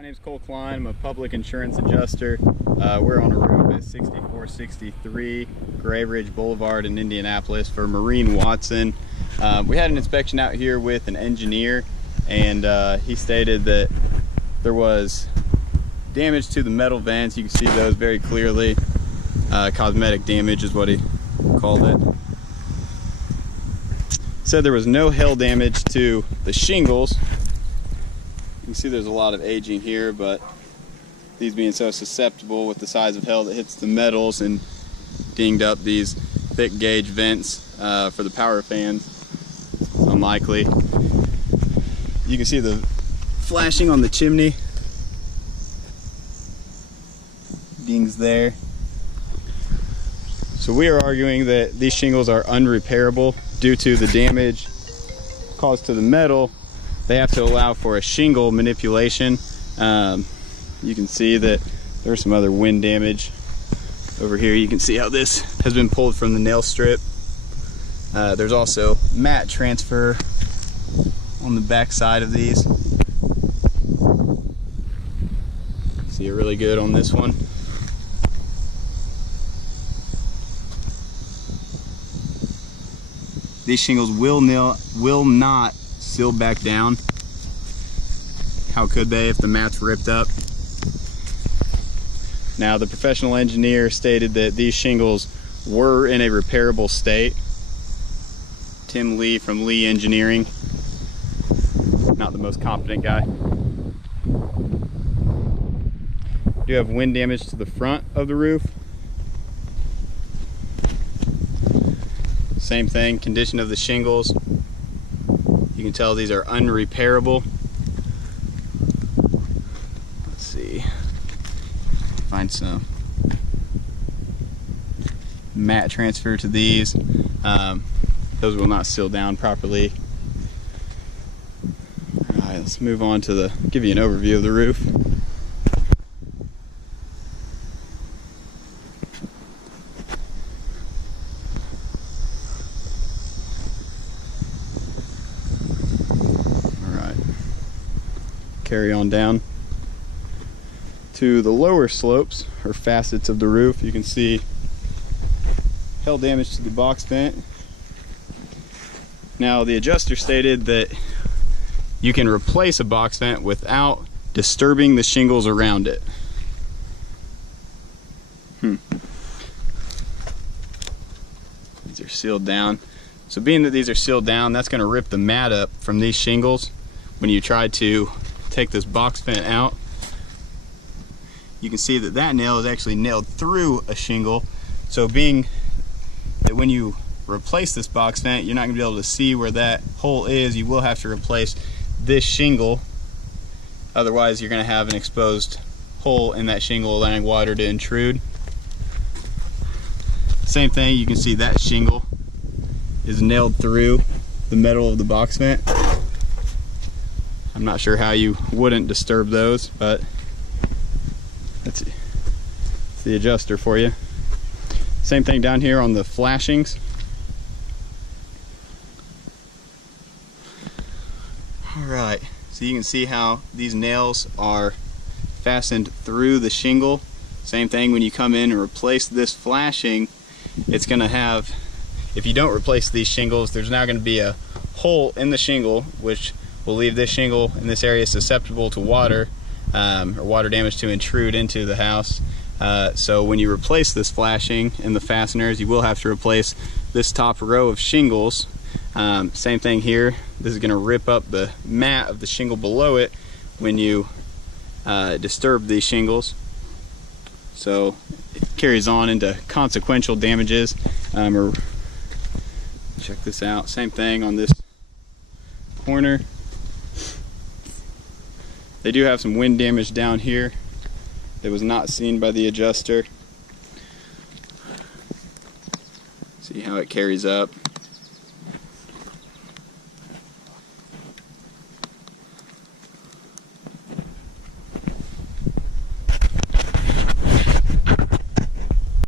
My name's Cole Klein. I'm a public insurance adjuster. We're on a roof at 6463 Gray Ridge Boulevard in Indianapolis for Marine Watson. We had an inspection out here with an engineer, and he stated that there was damage to the metal vents. You can see those very clearly. Cosmetic damage is what he called it. Said there was no hail damage to the shingles. You can see there's a lot of aging here, but these being so susceptible with the size of hail that hits the metals and dinged up these thick gauge vents for the power fans, it's unlikely. You can see the flashing on the chimney. Dings there. So we are arguing that these shingles are unrepairable due to the damage caused to the metal. They have to allow for a shingle manipulation. You can see that there's some other wind damage over here. You can see how this has been pulled from the nail strip. There's also mat transfer on the back side of these. See it really good on this one. These shingles will not seal back down. How could they if the mat's ripped up? Now, the professional engineer stated that these shingles were in a repairable state. Tim Lee from Lee Engineering, not the most competent guy. Do have wind damage to the front of the roof. Same thing, condition of the shingles. You can tell these are unrepairable. Let's see, find some mat transfer to these. Those will not seal down properly. All right, let's move on to give you an overview of the roof. Carry on down to the lower slopes or facets of the roof. You can see hail damage to the box vent. Now, the adjuster stated that you can replace a box vent without disturbing the shingles around it. These are sealed down. So being that these are sealed down, that's going to rip the mat up from these shingles. When you try to take this box vent out, you can see that that nail is actually nailed through a shingle. So being that when you replace this box vent, you're not going to be able to see where that hole is, you will have to replace this shingle. Otherwise, you're going to have an exposed hole in that shingle, allowing water to intrude. Same thing, you can see that shingle is nailed through the metal of the box vent. I'm not sure how you wouldn't disturb those, but that's the adjuster for you. Same thing down here on the flashings. Alright, so you can see how these nails are fastened through the shingle. Same thing when you come in and replace this flashing, it's going to have, if you don't replace these shingles, there's now going to be a hole in the shingle, which will leave this shingle in this area susceptible to water or water damage to intrude into the house. So when you replace this flashing and the fasteners, you will have to replace this top row of shingles. Same thing here. This is going to rip up the mat of the shingle below it when you disturb these shingles. So it carries on into consequential damages. Or check this out. Same thing on this corner. They do have some wind damage down here that was not seen by the adjuster. See how it carries up.